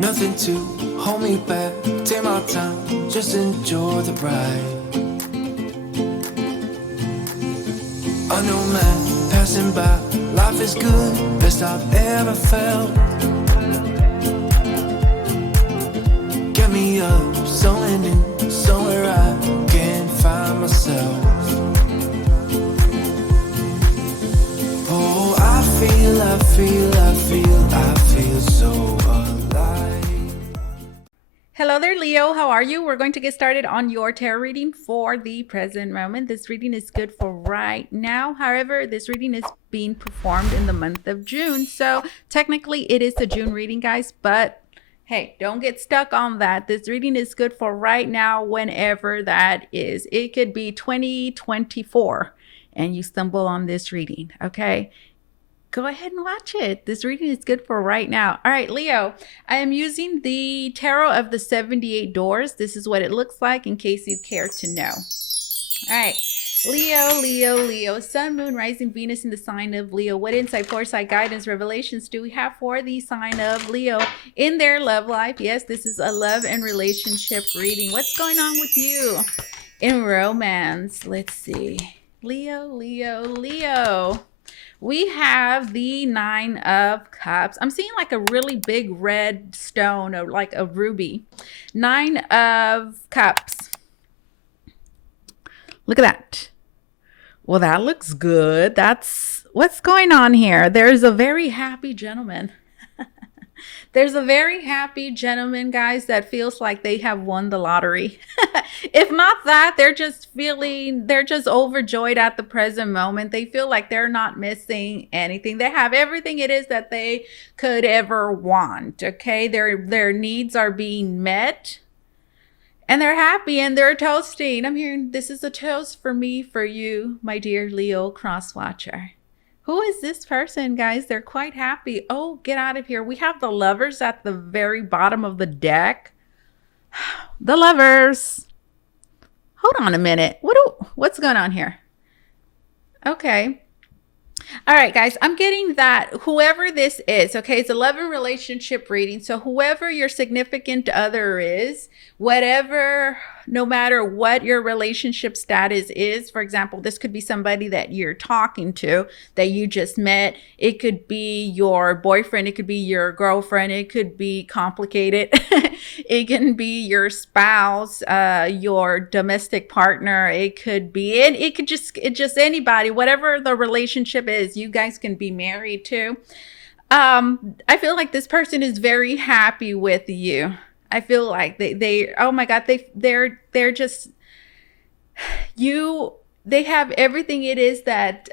Nothing to hold me back. Take my time, just enjoy the ride. I know man passing by. Life is good, best I've ever felt. Get me up, somewhere new, somewhere I can find myself. Oh, I feel so alive. Hello there, Leo. How are you? We're going to get started on your tarot reading for the present moment. This reading is good for right now. However, this reading is being performed in the month of June. So technically it is a June reading, guys, but hey, don't get stuck on that. This reading is good for right now, whenever that is. It could be 2024 and you stumble on this reading, okay? Go ahead and watch it. This reading is good for right now. All right, Leo, I am using the Tarot of the 78 Doors. This is what it looks like in case you care to know. All right, Leo, Sun, Moon, Rising, Venus in the sign of Leo. What insight, foresight, guidance, revelations do we have for the sign of Leo in their love life? Yes, this is a love and relationship reading. What's going on with you in romance? Let's see. Leo. We have the Nine of Cups. I'm seeing like a really big red stone, or like a ruby. Nine of Cups. Look at that. Well, that looks good. That's what's going on here. There's a very happy gentleman. There's a very happy gentleman, guys, that feels like they have won the lottery. If not that, they're just overjoyed at the present moment. They feel like they're not missing anything. They have everything it is that they could ever want, okay? Their needs are being met. And they're happy and they're toasting. I'm hearing this is a toast for me, for you, my dear Leo cross-watcher. Who is this person, guys? They're quite happy. Oh, get out of here. We have the Lovers at the very bottom of the deck. The Lovers. Hold on a minute. What's going on here? Okay. All right, guys, I'm getting that whoever this is, okay, it's a love and relationship reading. So whoever your significant other is, whatever, no matter what your relationship status is, for example, this could be somebody that you're talking to, that you just met. It could be your boyfriend. It could be your girlfriend. It could be complicated. It can be your spouse, your domestic partner. It could be, and it could just anybody, whatever the relationship is, you guys can be married too. I feel like this person is very happy with you. I feel like they oh my God, they're just, they have everything it is that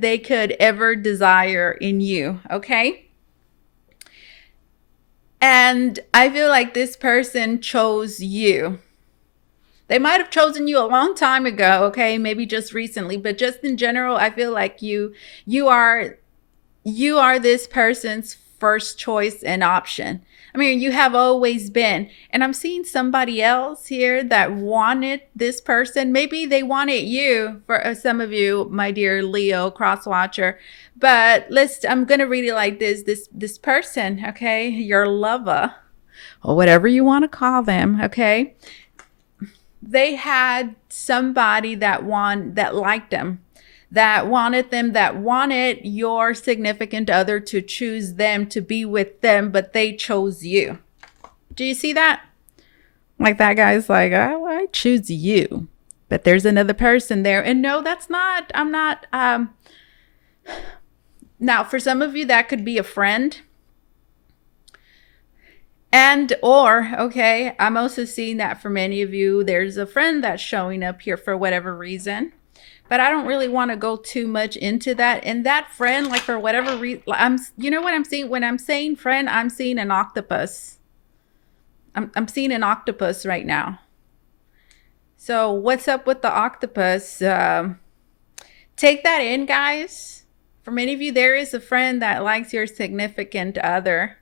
they could ever desire in you, okay? And I feel like this person chose you. They might have chosen you a long time ago, okay? Maybe just recently, but just in general, I feel like you are this person's first choice and option. I mean, you have always been. And I'm seeing somebody else here that wanted this person. Maybe they wanted you, for some of you, my dear Leo crosswatcher. But I'm going to read it like this. This person, okay, your lover, or whatever you want to call them, okay? They had somebody that liked them, that wanted your significant other to choose them, to be with them, but they chose you. Do you see that? Like that guy's like, oh, I choose you, but there's another person there. And no, I'm not. Now, for some of you, that could be a friend. Okay, I'm also seeing that for many of you, there's a friend that's showing up here for whatever reason. But I don't really want to go too much into that. And that friend, like for whatever reason, you know what I'm seeing? When I'm saying friend, I'm seeing an octopus. I'm seeing an octopus right now. So what's up with the octopus? Take that in, guys. For many of you, there is a friend that likes your significant other.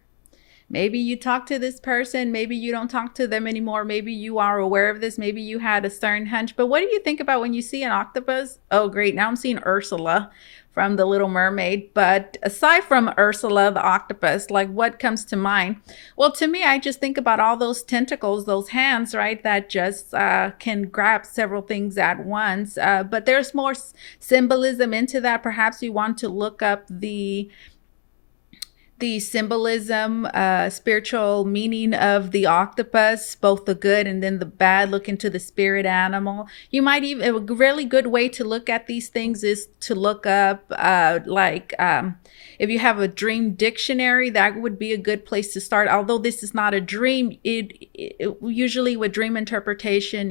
Maybe you talk to this person, maybe you don't talk to them anymore, maybe you are aware of this, maybe you had a certain hunch. But what do you think about when you see an octopus? Oh, great. Now I'm seeing Ursula from The Little Mermaid. But aside from Ursula the octopus, like what comes to mind? Well, to me, I just think about all those tentacles, those hands, right, that just can grab several things at once. But there's more symbolism into that. Perhaps you want to look up the symbolism, spiritual meaning of the octopus, both the good and then the bad. Look into the spirit animal. You might even, a really good way to look at these things is to look up, if you have a dream dictionary, that would be a good place to start. Although this is not a dream, it usually with dream interpretation,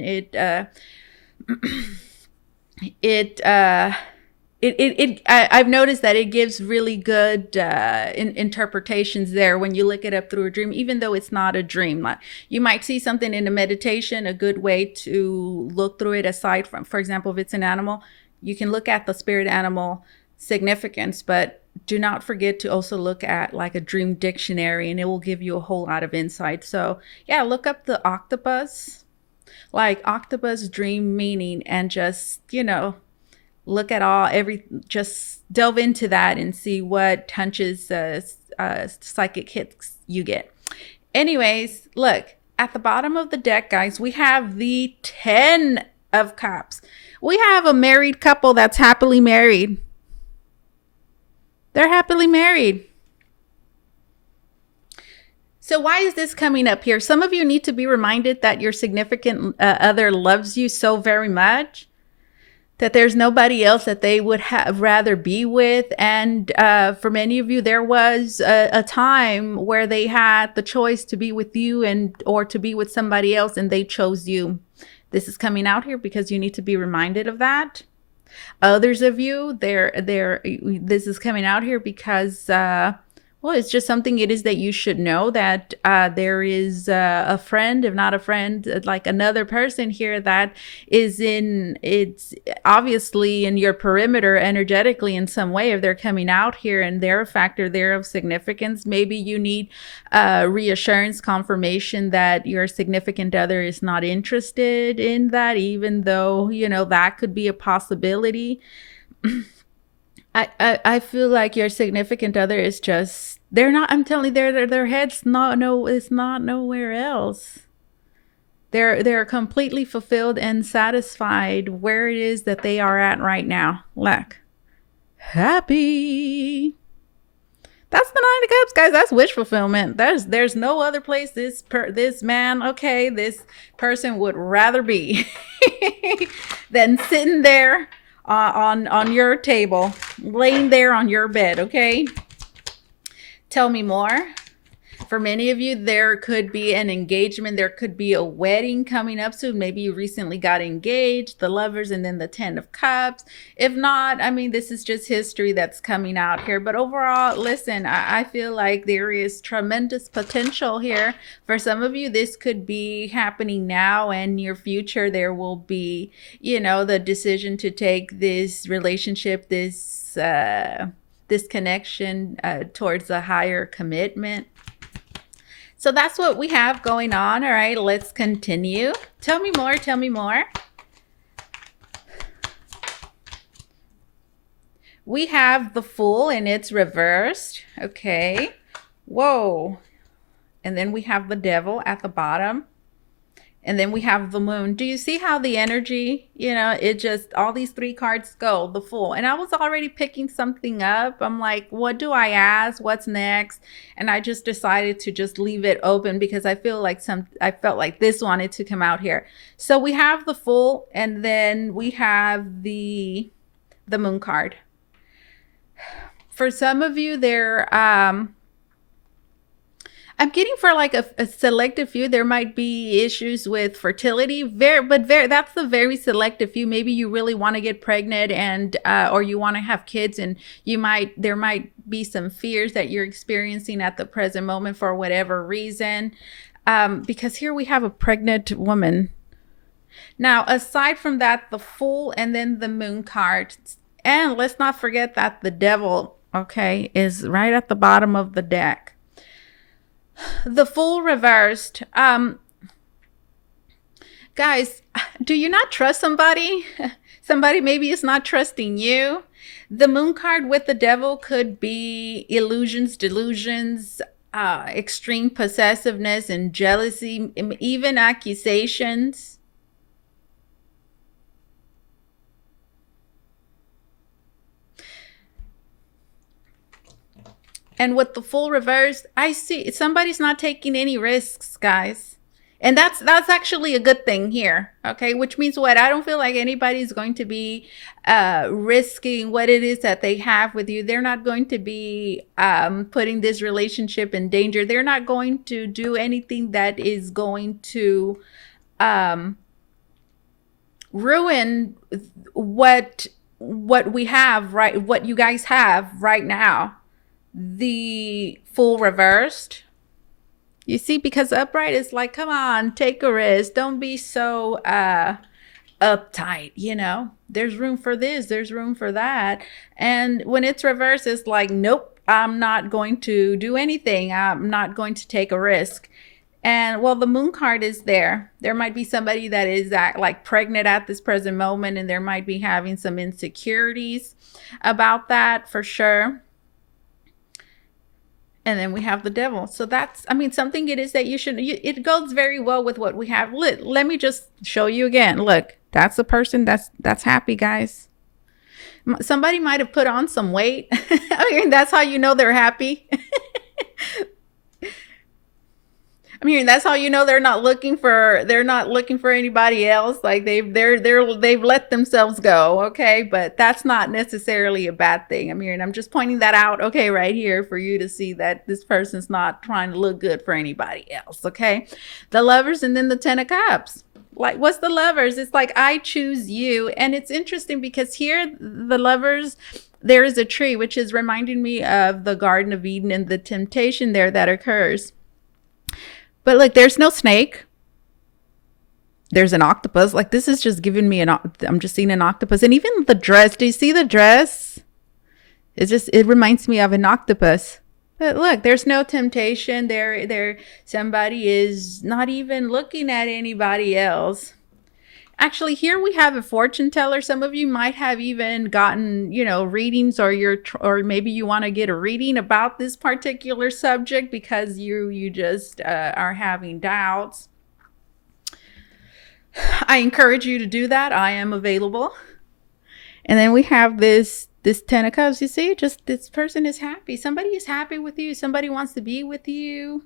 I've noticed that it gives really good interpretations there when you look it up through a dream, even though it's not a dream. Like, you might see something in a meditation. A good way to look through it, aside from, for example, if it's an animal, you can look at the spirit animal significance, but do not forget to also look at like a dream dictionary, and it will give you a whole lot of insight. So yeah, look up the octopus, like octopus dream meaning, and just, look at just delve into that and see what hunches, psychic hits you get. Anyways, look at the bottom of the deck, guys. We have the 10 of Cups. We have a married couple that's happily married. They're happily married. So why is this coming up here? Some of you need to be reminded that your significant other loves you so very much that there's nobody else that they would rather be with. And for many of you, there was a time where they had the choice to be with you or to be with somebody else, and they chose you. This is coming out here because you need to be reminded of that. Others of you, this is coming out here because well, it's just something it is that you should know, that there is a friend, if not a friend, like another person here that it's obviously in your perimeter energetically in some way. If they're coming out here and they're a factor there of significance, maybe you need reassurance, confirmation that your significant other is not interested in that, even though, that could be a possibility. I feel like your significant other is just, they're not, I'm telling you, their head's it's not nowhere else. They're completely fulfilled and satisfied where it is that they are at right now. Look, happy. That's the 9 of Cups, guys. That's wish fulfillment. There's no other place this person would rather be than sitting there on your table, laying there on your bed. Okay, tell me more. For many of you, there could be an engagement, there could be a wedding coming up soon. Maybe you recently got engaged, the Lovers, and then the 10 of Cups. If not, this is just history that's coming out here. But overall, listen, I feel like there is tremendous potential here. For some of you, this could be happening now, and near future, there will be, the decision to take this relationship, this connection towards a higher commitment. So that's what we have going on. All right, let's continue. Tell me more. Tell me more. We have the Fool, and it's reversed. Okay. Whoa. And then we have the Devil at the bottom. And then we have the Moon. Do you see how the energy, it just, all these 3 cards go, the Fool. And I was already picking something up. I'm like, what do I ask? What's next? And I just decided to just leave it open because I felt like this wanted to come out here. So we have the Fool, and then we have the Moon card. For some of you, I'm getting, for like a selective few, there might be issues with fertility. That's the very selective few. Maybe you really want to get pregnant and or you want to have kids, and there might be some fears that you're experiencing at the present moment for whatever reason. Because here we have a pregnant woman. Now, aside from that, the Fool and then the Moon card. And let's not forget that the Devil, okay, is right at the bottom of the deck. The Fool reversed. Guys, do you not trust somebody? Somebody maybe is not trusting you. The moon card with the devil could be illusions, delusions, extreme possessiveness and jealousy, even accusations. And with the full reverse, I see somebody's not taking any risks, guys. And that's actually a good thing here. Okay, which means what? I don't feel like anybody's going to be risking what it is that they have with you. They're not going to be putting this relationship in danger. They're not going to do anything that is going to um, ruin what we have, right, what you guys have right now. The full reversed, you see, because upright is like, come on, take a risk, don't be so uptight, there's room for this, there's room for that. And when it's reversed, it's like, nope, I'm not going to do anything, I'm not going to take a risk. And well, the moon card is there. There might be somebody that is like pregnant at this present moment, and there might be having some insecurities about that for sure. And then we have the devil. So that's, something it is that it goes very well with what we have. Let me just show you again. Look, that's the person that's happy, guys. Somebody might have put on some weight. That's how you know they're happy. That's how you know they're not looking for anybody else. Like they've let themselves go, okay? But that's not necessarily a bad thing. I'm just pointing that out, okay, right here for you to see that this person's not trying to look good for anybody else, okay? The Lovers and then the Ten of Cups. Like, what's the Lovers? It's like, I choose you. And it's interesting because here, the Lovers, there is a tree, which is reminding me of the Garden of Eden and the temptation there that occurs. But look, there's no snake. There's an octopus. Like, this is just giving me I'm just seeing an octopus. And even the dress. Do you see the dress? It reminds me of an octopus. But look, there's no temptation. Somebody is not even looking at anybody else. Actually, here we have a fortune teller. Some of you might have even gotten, readings, or maybe you want to get a reading about this particular subject because you just are having doubts. I encourage you to do that. I am available. And then we have this Ten of Cups. You see, just this person is happy. Somebody is happy with you. Somebody wants to be with you.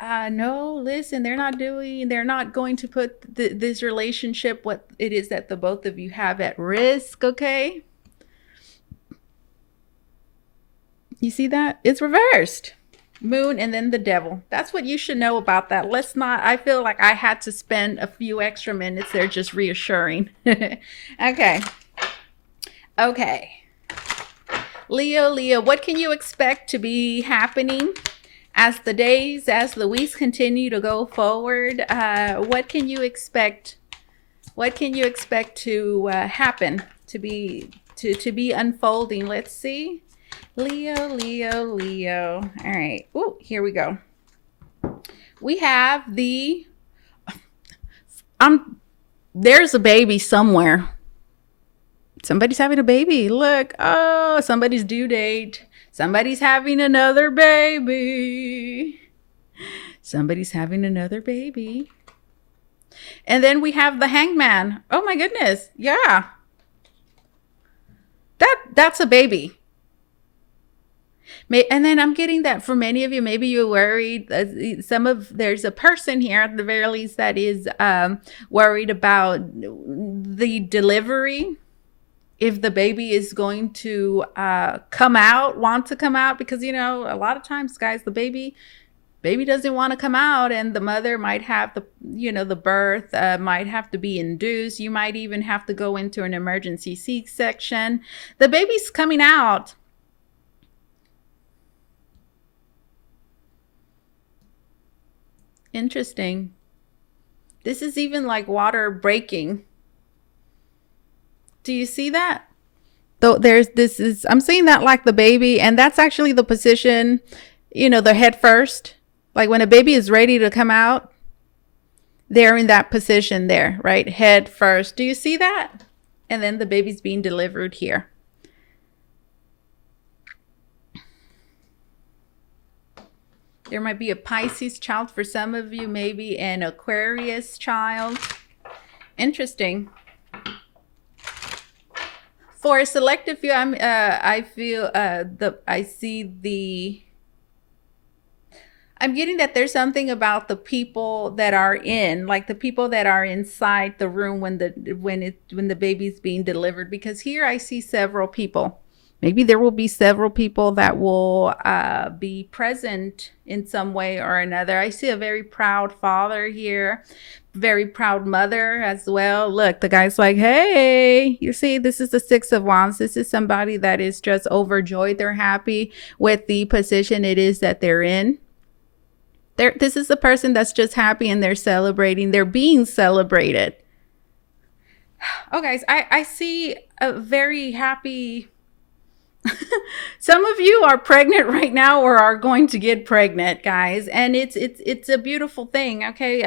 No, listen, they're not going to put this relationship, what it is that the both of you have, at risk, okay? You see that? It's reversed. Moon and then the devil. That's what you should know about that. I feel like I had to spend a few extra minutes there just reassuring. Okay. Leo, what can you expect to be happening as the weeks continue to go forward? What can you expect? What can you expect to happen, to be unfolding? Let's see. Leo. All right. Oh, here we go. We have there's a baby somewhere. Somebody's having a baby. Look, somebody's due date. Somebody's having another baby. Somebody's having another baby. And then we have the Hangman. Oh my goodness. Yeah. That's a baby. And then I'm getting that for many of you, maybe you're worried. There's a person here at the very least that is worried about the delivery. If the baby is going to want to come out, because, a lot of times, guys, the baby doesn't want to come out, and the mother might have the birth might have to be induced. You might even have to go into an emergency C-section. The baby's coming out. Interesting. This is even like water breaking. Do you see that? Though I'm seeing that like the baby, and that's actually the position, the head first. Like when a baby is ready to come out, They're in that position there, right? Head first. Do you see that? And then the baby's being delivered here. There might be a Pisces child for some of you, maybe an Aquarius child. Interesting. For a selective few, I feel I'm getting that there's something about the people that are in, like the people that are inside the room when the baby's being delivered. Because here I see several people. Maybe there will be several people that will be present in some way or another. I see a very proud father here, very proud mother as well. Look, the guy's like, hey, you see, this is the Six of Wands. This is somebody that is just overjoyed. They're happy with the position it is that they're in. This is the person that's just happy and they're celebrating. They're being celebrated. Oh, guys, I see a very happy... Some of you are pregnant right now or are going to get pregnant, guys, and it's a beautiful thing. Okay,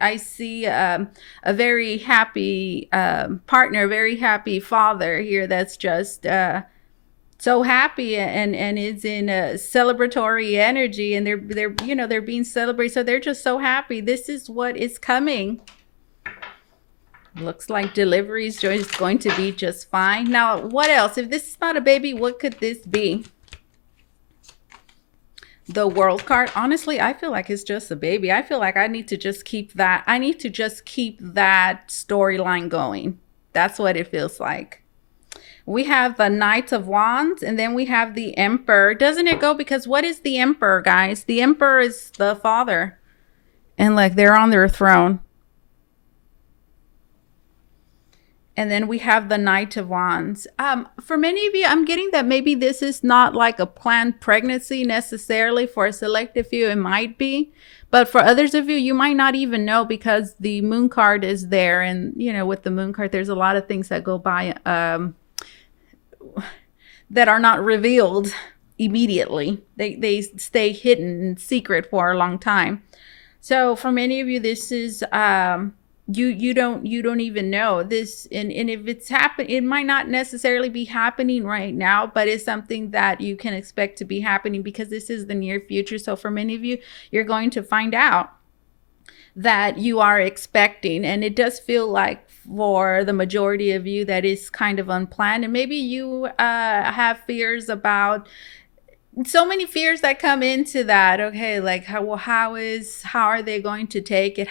I see a very happy partner, very happy father here that's just so happy and is in a celebratory energy, and they're being celebrated, so they're just so happy. This is what is coming. Looks like delivery is just going to be just fine. Now, what else? If this is not a baby, what could this be? The World card. Honestly, I feel like it's just a baby. I feel like I need to just keep that. I need to just keep that storyline going. That's what it feels like. We have the Knight of Wands, and then we have the Emperor. Doesn't it go? Because what is the Emperor, guys? The Emperor is the father. And like they're on their throne. And then we have the Knight of Wands. For many of you, I'm getting that maybe this is not like a planned pregnancy necessarily. For a selective few, it might be. But for others of you, you might not even know because the Moon card is there. And, you know, with the Moon card, there's a lot of things that go by that are not revealed immediately. They stay hidden in secret for a long time. So for many of you, this is... you don't even know this, and if it's happening, it might not necessarily be happening right now, but it's something that you can expect to be happening because this is the near future. So for many of you, you're going to find out that you are expecting, and it does feel like for the majority of you that is kind of unplanned, and maybe you have fears about so many fears that come into that. Okay, like how are they going to take it?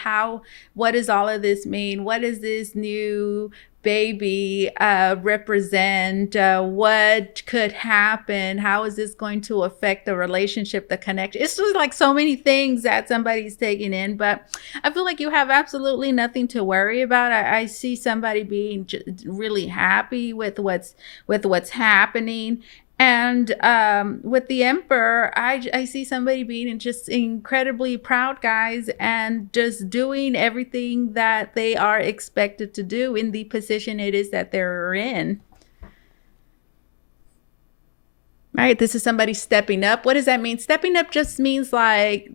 What does all of this mean? What does this new baby represent? What could happen? How is this going to affect the relationship, the connection? It's just like so many things that somebody's taking in, but I feel like you have absolutely nothing to worry about. I see somebody being really happy with what's happening. And with the Emperor, I see somebody being just incredibly proud, guys, and just doing everything that they are expected to do in the position it is that they're in. All right, this is somebody stepping up. What does that mean? Stepping up just means like,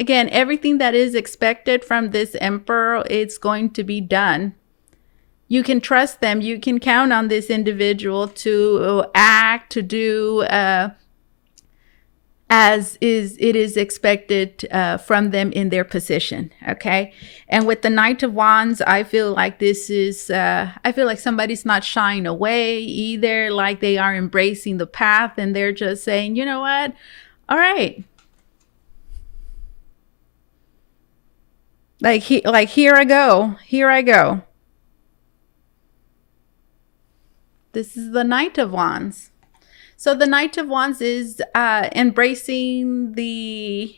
again, everything that is expected from this Emperor, it's going to be done. You can trust them. You can count on this individual to act, to do as it is expected from them in their position. Okay. And with the Knight of Wands, I feel like I feel like somebody's not shying away either. Like they are embracing the path and they're just saying, you know what? All right. Like here I go. Here I go. This is the Knight of Wands. So the Knight of Wands is embracing the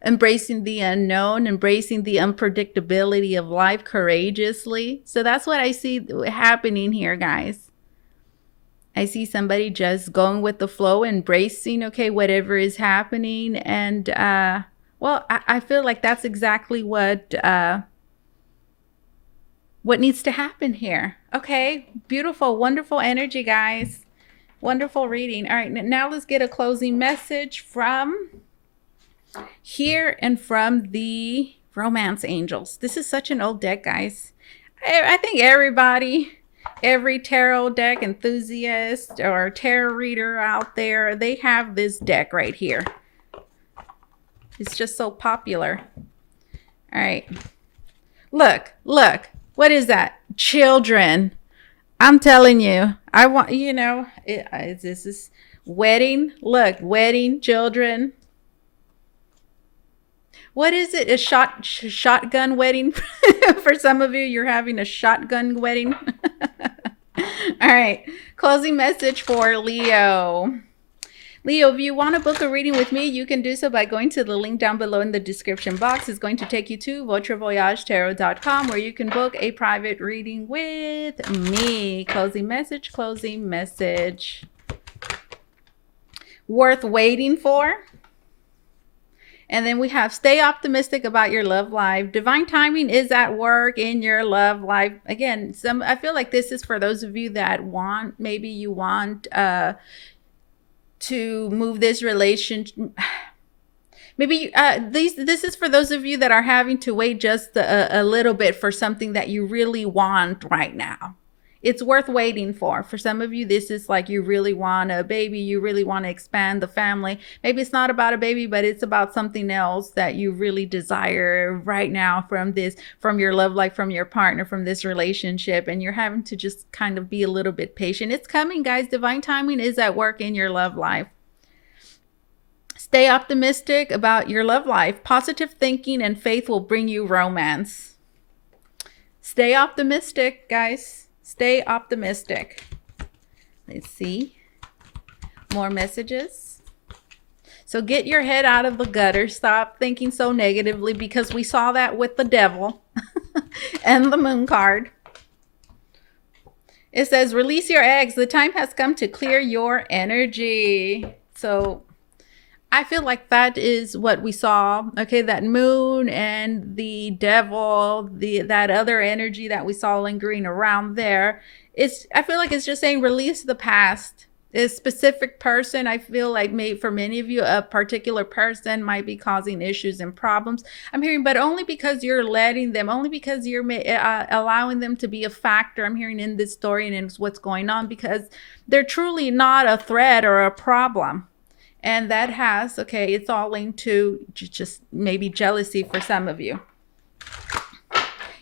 unknown, embracing the unpredictability of life courageously. So that's what I see happening here, guys. I see somebody just going with the flow, embracing, okay, whatever is happening. And, well, I feel like that's exactly what needs to happen here. Okay, beautiful, wonderful energy, guys. Wonderful reading. All right, now let's get a closing message from here and from the Romance angels. This is such an old deck, guys. I think every tarot deck enthusiast or tarot reader out there, they have this deck right here. It's just so popular. All right. Look, look. What is that? Children. I'm telling you. I want, this is wedding. Look, wedding, children. What is it? A shotgun wedding? For some of you, you're having a shotgun wedding. All right. Closing message for Leo. Leo, if you want to book a reading with me, you can do so by going to the link down below in the description box. It's going to take you to VotreVoyageTarot.com, where you can book a private reading with me. Closing message, closing message. Worth waiting for. And then we have stay optimistic about your love life. Divine timing is at work in your love life. Again, I feel like this is for those of you that maybe you want to move this relationship. Maybe this is for those of you that are having to wait just a little bit for something that you really want right now. It's worth waiting for. For some of you, this is like you really want a baby. You really want to expand the family. Maybe it's not about a baby, but it's about something else that you really desire right now from your love life, from your partner, from this relationship. And you're having to just kind of be a little bit patient. It's coming, guys. Divine timing is at work in your love life. Stay optimistic about your love life. Positive thinking and faith will bring you romance. Stay optimistic, guys. Stay optimistic. Let's see. More messages. So get your head out of the gutter. Stop thinking so negatively, because we saw that with the devil and the moon card. It says, release your eggs. The time has come to clear your energy. So I feel like that is what we saw. Okay, that moon and the devil, that other energy that we saw lingering around there. I feel like it's just saying release the past. A specific person, I feel like for many of you, a particular person might be causing issues and problems. I'm hearing, but only because you're letting them, only because you're allowing them to be a factor. I'm hearing in this story and in what's going on, because they're truly not a threat or a problem. And that it's all linked to just maybe jealousy for some of you.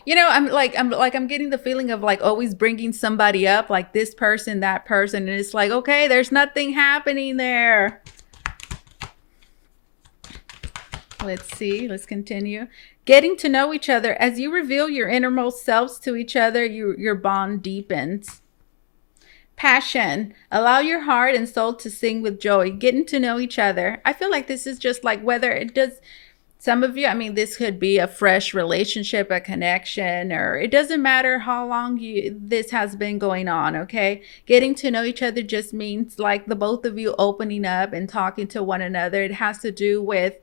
I'm getting the feeling of like always bringing somebody up, like this person, that person. And it's like, okay, there's nothing happening there. Let's see. Let's continue. Getting to know each other. As you reveal your innermost selves to each other, your bond deepens. Passion. Allow your heart and soul to sing with joy. Getting to know each other. I feel like this is just like whether it does, some of you, this could be a fresh relationship, a connection, or it doesn't matter how long this has been going on, okay? Getting to know each other just means like the both of you opening up and talking to one another. It has to do with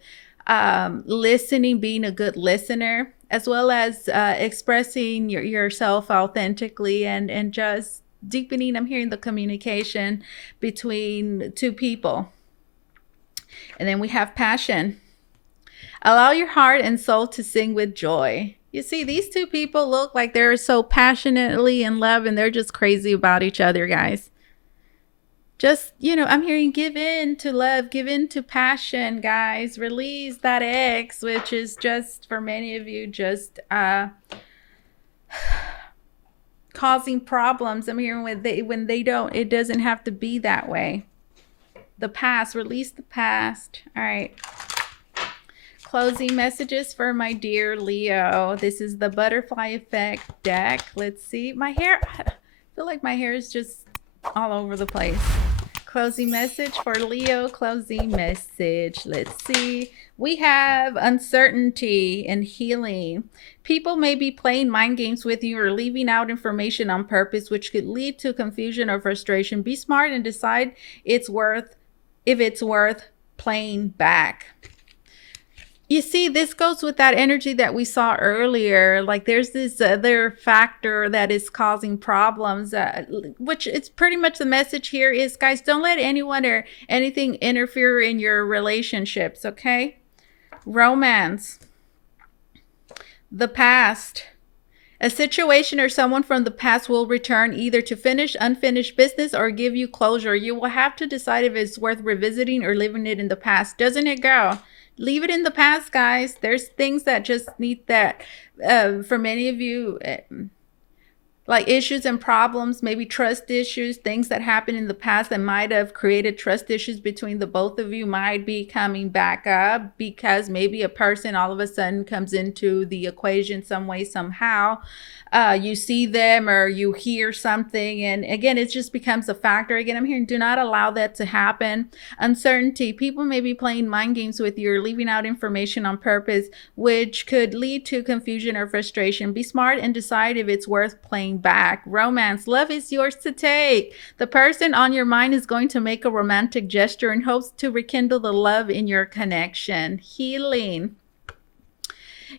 listening, being a good listener, as well as expressing yourself authentically and just deepening, I'm hearing the communication between two people. And then we have passion. Allow your heart and soul to sing with joy. You see, these two people look like they're so passionately in love, and they're just crazy about each other, guys. Just, I'm hearing give in to love, give in to passion, guys. Release that ex, which is just, for many of you, just causing problems. I'm hearing when they don't, it doesn't have to be that way. The past, release the past. All right. Closing messages for my dear Leo. This is the Butterfly Effect deck. Let's see. My hair, I feel like my hair is just all over the place. Closing message for Leo. Closing message. Let's see. We have uncertainty and healing. People may be playing mind games with you or leaving out information on purpose, which could lead to confusion or frustration. Be smart and decide if it's worth playing back. You see, this goes with that energy that we saw earlier. Like there's this other factor that is causing problems, which it's pretty much the message here is, guys, don't let anyone or anything interfere in your relationships, okay? Romance. The past. A situation or someone from the past will return either to finish unfinished business or give you closure. You will have to decide if it's worth revisiting or leaving it in the past. Doesn't it, girl? Leave it in the past, guys. There's things that just need that. For many of you, like issues and problems, maybe trust issues, things that happened in the past that might have created trust issues between the both of you might be coming back up because maybe a person all of a sudden comes into the equation some way, somehow. You see them or you hear something, and again, it just becomes a factor. Again, I'm hearing do not allow that to happen. Uncertainty. People may be playing mind games with you or leaving out information on purpose, which could lead to confusion or frustration. Be smart and decide if it's worth playing back. Romance. Love is yours to take. The person on your mind is going to make a romantic gesture in hopes to rekindle the love in your connection. Healing.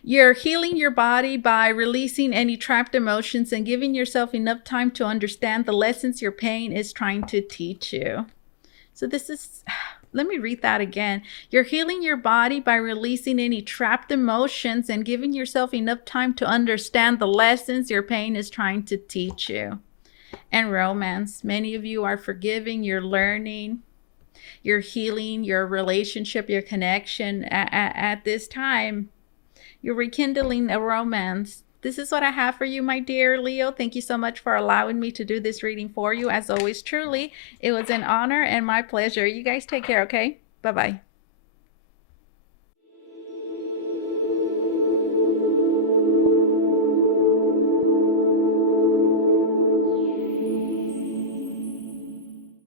You're healing your body by releasing any trapped emotions and giving yourself enough time to understand the lessons your pain is trying to teach you. So this is, let me read that again. You're healing your body by releasing any trapped emotions and giving yourself enough time to understand the lessons your pain is trying to teach you. And romance. Many of you are forgiving, you're learning, you're healing your relationship, your connection at this time. You're rekindling a romance. This is what I have for you, my dear Leo. Thank you so much for allowing me to do this reading for you. As always, truly, it was an honor and my pleasure. You guys take care, okay? Bye-bye.